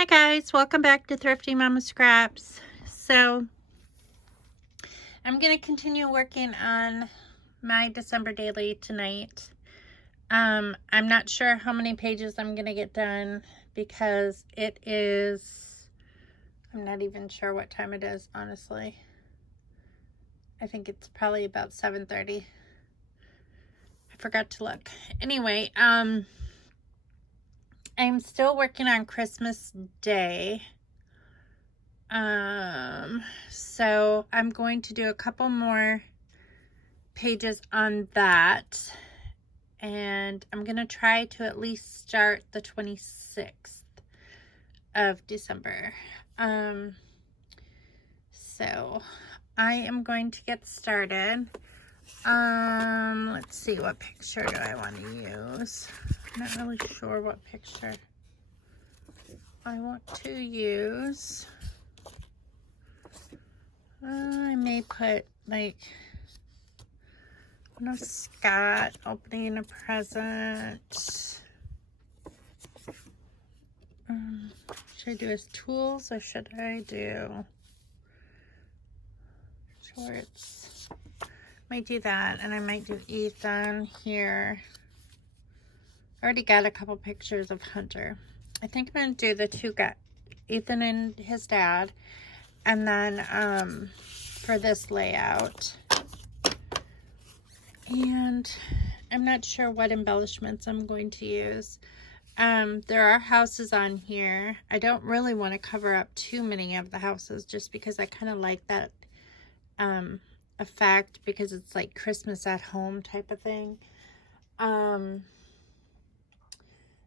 Hi guys, welcome back to Thrifty Mama Scraps. So I'm going to continue working on my December daily tonight. I'm not sure how many pages I'm going to get done because it is, I'm not even sure what time it is, honestly. I think it's probably about 7:30. I forgot to look. Anyway, I'm still working on Christmas Day. So I'm going to do a couple more pages on that, and I'm going to try to at least start the 26th of December. So I am going to get started. Let's see, what picture do I want to use? I'm not really sure what picture I want to use. I may put like one of Scott opening a present. Should I do his tools or should I do shorts? Might do that, and I might do Ethan here. I already got a couple pictures of Hunter. I think I'm going to do the two guys, Ethan and his dad. And then for this layout, and I'm not sure what embellishments I'm going to use. There are houses on here. I don't really want to cover up too many of the houses just because I kind of like that effect, because it's like Christmas at home type of thing.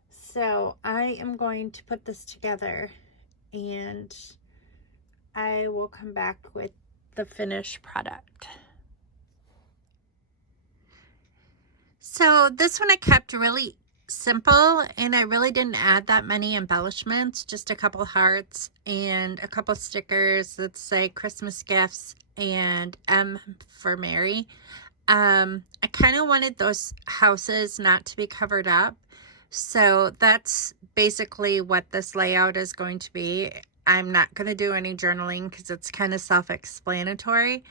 So I am going to put this together and I will come back with the finished product. So this one I kept really simple, and I really didn't add that many embellishments, just a couple hearts and a couple stickers that say Christmas gifts and M for Mary. I kind of wanted those houses not to be covered up, so that's basically what this layout is going to be. I'm not going to do any journaling because it's kind of self-explanatory.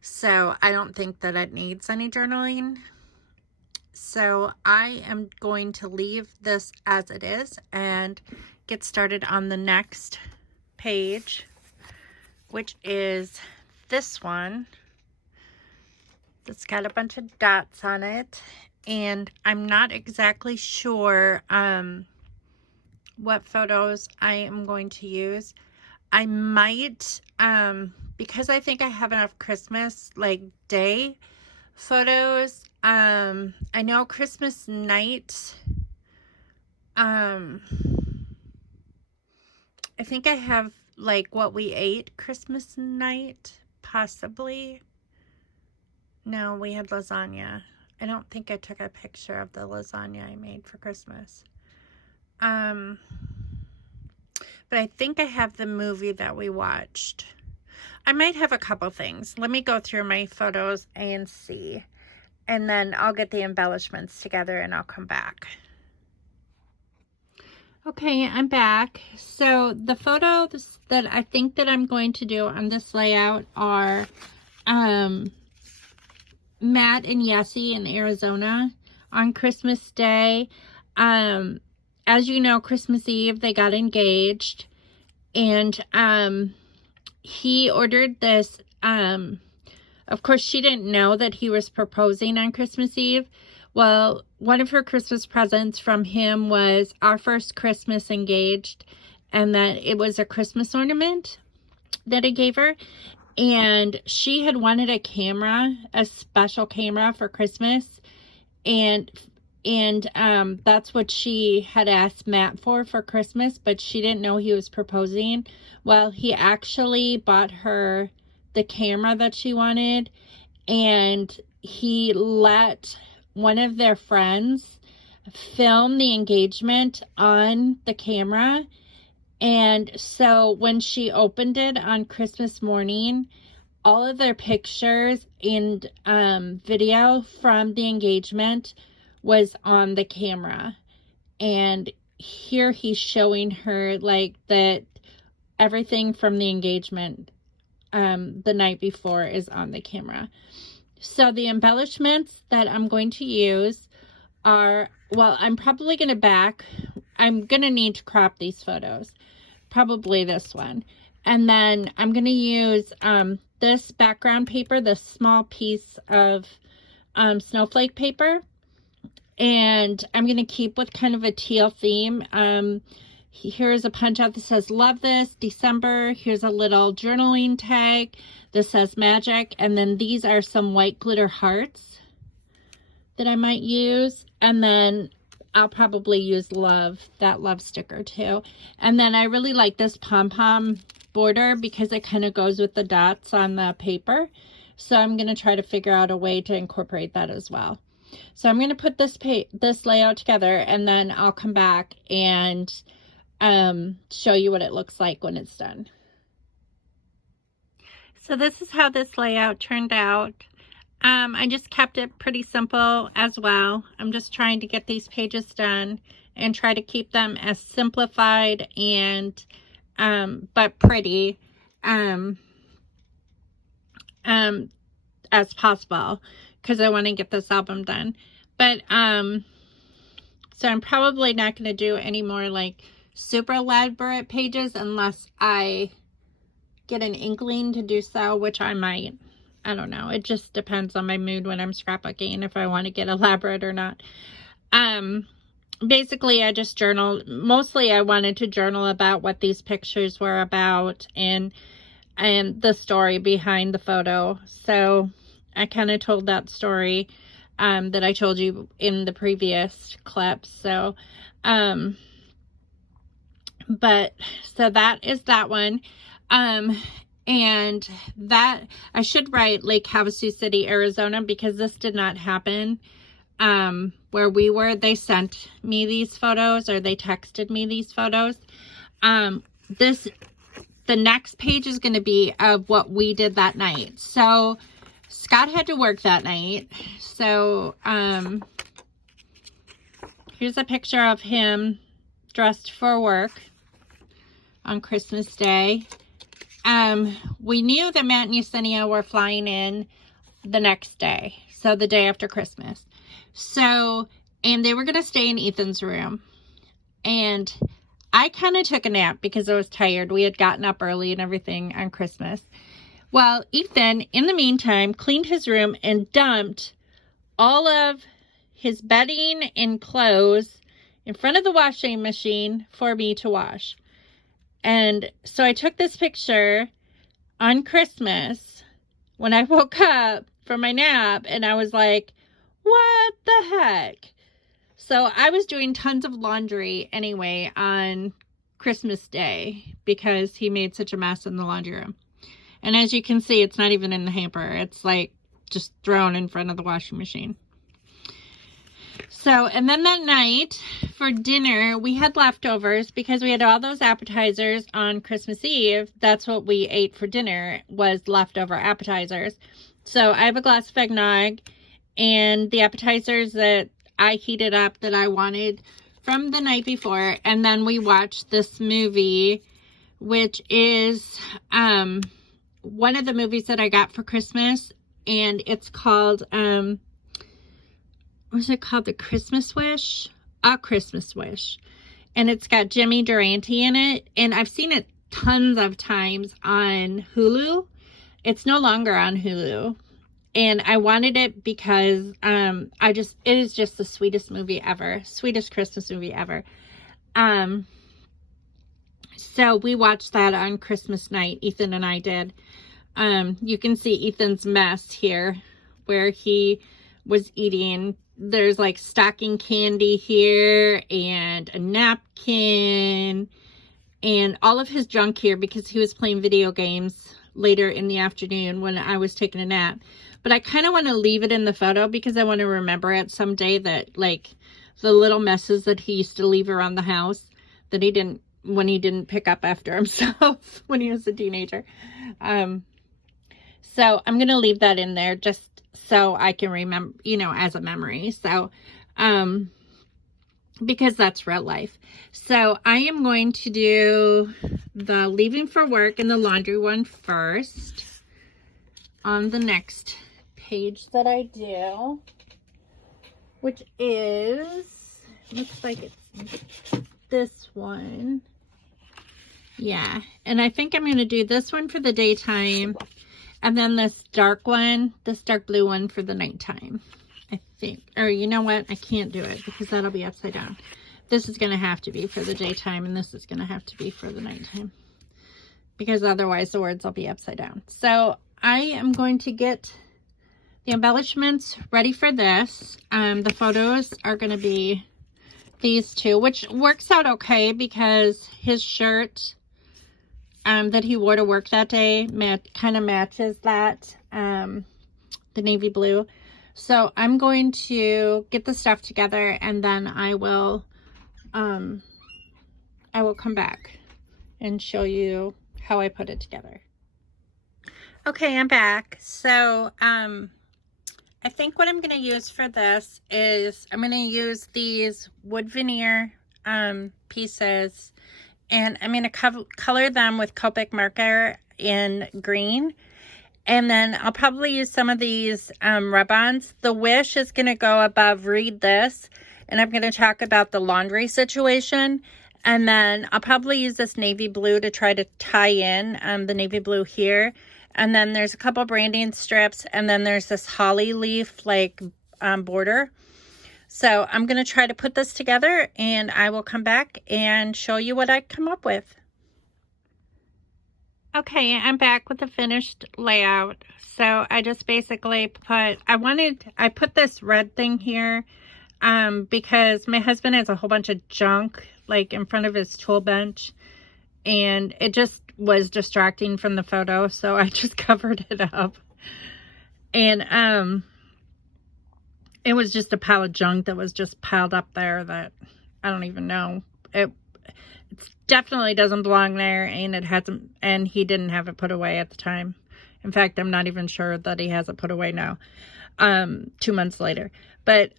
So I don't think that it needs any journaling. So I am going to leave this as it is and get started on the next page, which is this one. It's got a bunch of dots on it. And I'm not exactly sure what photos I am going to use. I might, because I think I have enough Christmas like day photos. I know Christmas night, I think I have like what we ate Christmas night, possibly. No, we had lasagna. I don't think I took a picture of the lasagna I made for Christmas. But I think I have the movie that we watched. I might have a couple things. Let me go through my photos and see. And then I'll get the embellishments together and I'll come back. Okay, I'm back. So the photos that I think that I'm going to do on this layout are Matt and Yessie in Arizona on Christmas Day. As you know, Christmas Eve, they got engaged, and he ordered this. Of course, she didn't know that he was proposing on Christmas Eve. Well, one of her Christmas presents from him was our first Christmas engaged, and that it was a Christmas ornament that he gave her. And she had wanted a camera, a special camera for Christmas, and that's what she had asked Matt for Christmas, but she didn't know he was proposing. Well, he actually bought her the camera that she wanted, and he let one of their friends film the engagement on the camera. And so when she opened it on Christmas morning, all of their pictures and video from the engagement was on the camera. And here he's showing her like that everything from the engagement the night before is on the camera. So the embellishments that I'm going to use are, well, I'm probably going to I'm going to need to crop these photos. Probably this one. And then I'm going to use this background paper, this small piece of snowflake paper. And I'm going to keep with kind of a teal theme. Here's a punch out that says, love this, December. Here's a little journaling tag that says magic. And then these are some white glitter hearts that I might use. And then I'll probably use that love sticker too. And then I really like this pom-pom border because it kind of goes with the dots on the paper. So I'm going to try to figure out a way to incorporate that as well. So I'm going to put this layout together, and then I'll come back and show you what it looks like when it's done. So this is how this layout turned out. I just kept it pretty simple as well. I'm just trying to get these pages done and try to keep them as simplified and but pretty as possible, because I want to get this album done. But so I'm probably not going to do any more like super elaborate pages unless I get an inkling to do so, which I might. I don't know. It just depends on my mood when I'm scrapbooking, if I want to get elaborate or not. Basically, I just journaled. Mostly I wanted to journal about what these pictures were about and the story behind the photo. So I kind of told that story that I told you in the previous clips. So, but so that is that one. And that I should write Lake Havasu City, Arizona, because this did not happen where we were. They sent me these photos, or they texted me these photos. The next page is going to be of what we did that night. So Scott had to work that night. So here's a picture of him dressed for work on Christmas Day. We knew that Matt and Yesenia were flying in the next day, so the day after Christmas. So, and they were going to stay in Ethan's room. And I kind of took a nap because I was tired. We had gotten up early and everything on Christmas. Well, Ethan, in the meantime, cleaned his room and dumped all of his bedding and clothes in front of the washing machine for me to wash. And so I took this picture on Christmas when I woke up from my nap, and I was like, what the heck? So I was doing tons of laundry anyway on Christmas Day because he made such a mess in the laundry room. And as you can see, it's not even in the hamper. It's like just thrown in front of the washing machine. So, and then that night for dinner, we had leftovers because we had all those appetizers on Christmas Eve. That's what we ate for dinner, was leftover appetizers. So I have a glass of eggnog and the appetizers that I heated up that I wanted from the night before. And then we watched this movie, which is one of the movies that I got for Christmas. And it's called... what's it called? The Christmas Wish? A Christmas Wish. And it's got Jimmy Durante in it. And I've seen it tons of times on Hulu. It's no longer on Hulu. And I wanted it because it is just the sweetest movie ever. Sweetest Christmas movie ever. So we watched that on Christmas night. Ethan and I did. You can see Ethan's mess here where he was eating. There's like stocking candy here and a napkin and all of his junk here because he was playing video games later in the afternoon when I was taking a nap. But I kind of want to leave it in the photo because I want to remember it someday that like the little messes that he used to leave around the house that he didn't, when he didn't pick up after himself when he was a teenager. So I'm going to leave that in there just so I can remember, you know, as a memory. So, because that's real life. So I am going to do the leaving for work and the laundry one first on the next page that I do, which is, looks like it's this one. Yeah, and I think I'm going to do this one for the daytime, and then this dark one, this dark blue one for the nighttime, I think. Or you know what? I can't do it because that'll be upside down. This is going to have to be for the daytime, and this is going to have to be for the nighttime, because otherwise the words will be upside down. So I am going to get the embellishments ready for this. The photos are going to be these two, which works out okay because his shirt that he wore to work that day kind of matches that, the navy blue. So I'm going to get the stuff together, and then I will come back and show you how I put it together. Okay, I'm back. So I think what I'm going to use for this is I'm going to use these wood veneer pieces, and I'm going to color them with Copic marker in green. And then I'll probably use some of these rub-ons. The wish is going to go above read this, and I'm going to talk about the laundry situation. And then I'll probably use this navy blue to try to tie in the navy blue here. And then there's a couple branding strips, and then there's this holly leaf like border. So I'm going to try to put this together, and I will come back and show you what I come up with. Okay, I'm back with the finished layout. So I just basically put, I put this red thing here because my husband has a whole bunch of junk like in front of his tool bench, and it just was distracting from the photo, so I just covered it up. And it was just a pile of junk that was just piled up there that I don't even know. It definitely doesn't belong there, and it hasn't, and he didn't have it put away at the time. In fact, I'm not even sure that he has it put away now, 2 months later. But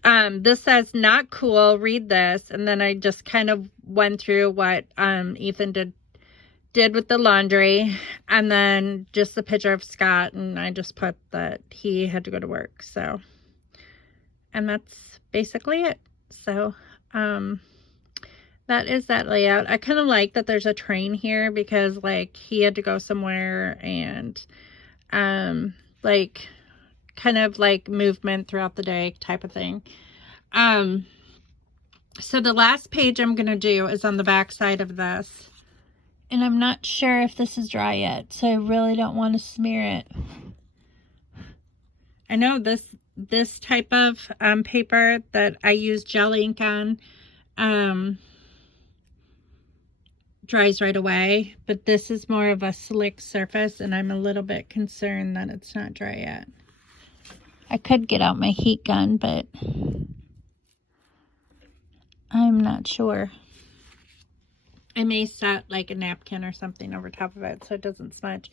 this says, not cool, read this. And then I just kind of went through what Ethan did with the laundry, and then just the picture of Scott, and I just put that he had to go to work. So, and that's basically it. So that is that layout. I kind of like that there's a train here because like he had to go somewhere, and like kind of like movement throughout the day type of thing. So the last page I'm gonna do is on the back side of this, and I'm not sure if this is dry yet, so I really don't want to smear it. I know this type of paper that I use gel ink on dries right away, but this is more of a slick surface, and I'm a little bit concerned that it's not dry yet. I could get out my heat gun, but I'm not sure. I may set like a napkin or something over top of it so it doesn't smudge.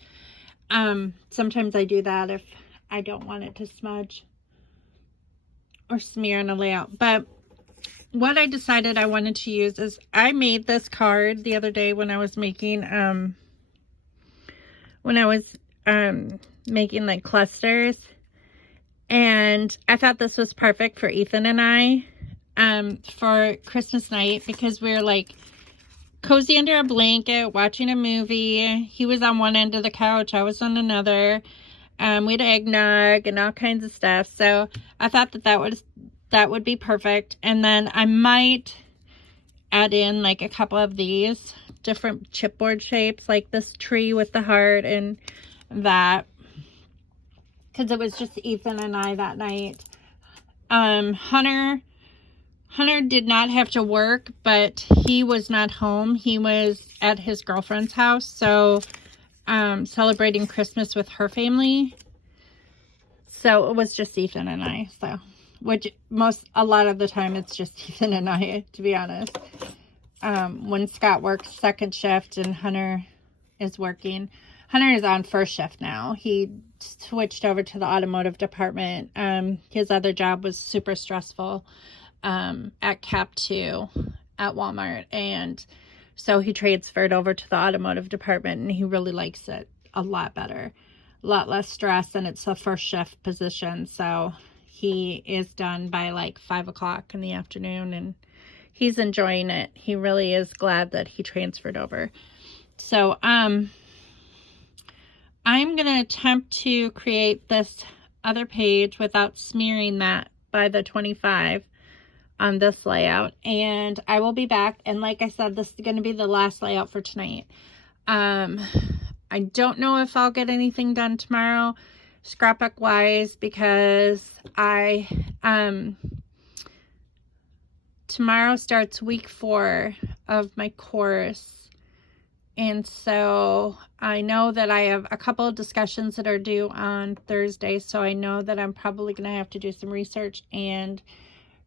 Sometimes I do that if I don't want it to smudge or smear on a layout. But what I decided I wanted to use is, I made this card the other day when I was making making like clusters, and I thought this was perfect for Ethan and I for Christmas night, because we were like cozy under a blanket watching a movie. He was on one end of the couch, I was on another. We had eggnog and all kinds of stuff, so I thought that would be perfect. And then I might add in like a couple of these different chipboard shapes, like this tree with the heart and that, because it was just Ethan and I that night. Hunter did not have to work, but he was not home. He was at his girlfriend's house, so celebrating Christmas with her family. So it was just Ethan and I, so, which a lot of the time it's just Ethan and I, to be honest. When Scott works second shift and Hunter is working. Hunter is on first shift now. He switched over to the automotive department. His other job was super stressful. at Cap 2 at Walmart. And so he transferred over to the automotive department, and he really likes it a lot better. A lot less stress, and it's a first shift position. So he is done by like 5 o'clock in the afternoon, and he's enjoying it. He really is glad that he transferred over. So, I'm going to attempt to create this other page without smearing that by the 25 on this layout, and I will be back. And like I said, this is going to be the last layout for tonight. I don't know if I'll get anything done tomorrow, scrapbook wise, because tomorrow starts week 4 of my course. And so I know that I have a couple of discussions that are due on Thursday. So I know that I'm probably going to have to do some research and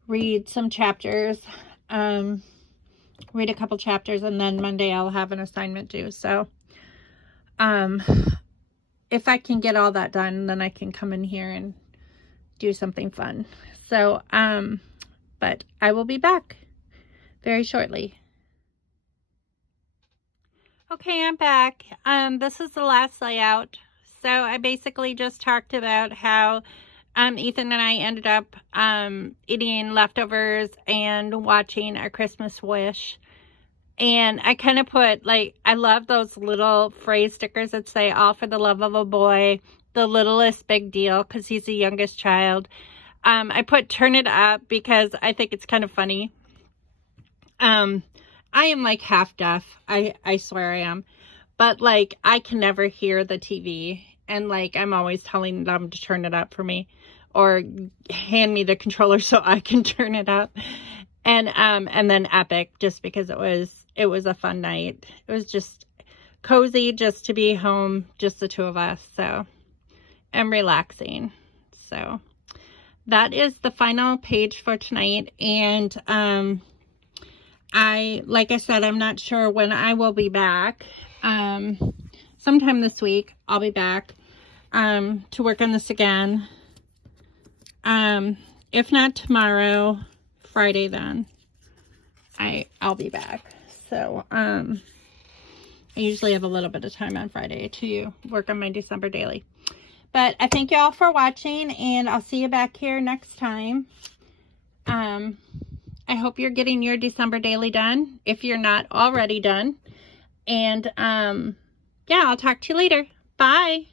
read some chapters, read a couple chapters, and then Monday I'll have an assignment due. So, if I can get all that done, then I can come in here and do something fun. So, but I will be back very shortly. Okay, I'm back. This is the last layout. So I basically just talked about how Ethan and I ended up eating leftovers and watching A Christmas Wish. And I kind of put, like, I love those little phrase stickers that say, all for the love of a boy, the littlest big deal, because he's the youngest child. I put turn it up because I think it's kind of funny. I am like half deaf. I swear I am. But like, I can never hear the TV. And like, I'm always telling them to turn it up for me, or hand me the controller so I can turn it up. And then Epic, just because it was a fun night. It was just cozy just to be home, just the two of us. So, and relaxing. So that is the final page for tonight. And, like I said, I'm not sure when I will be back. Sometime this week, I'll be back, to work on this again. If not tomorrow, Friday, then I'll be back. So, I usually have a little bit of time on Friday to work on my December daily. But I thank you all for watching, and I'll see you back here next time. I hope you're getting your December daily done, if you're not already done. And, yeah, I'll talk to you later. Bye.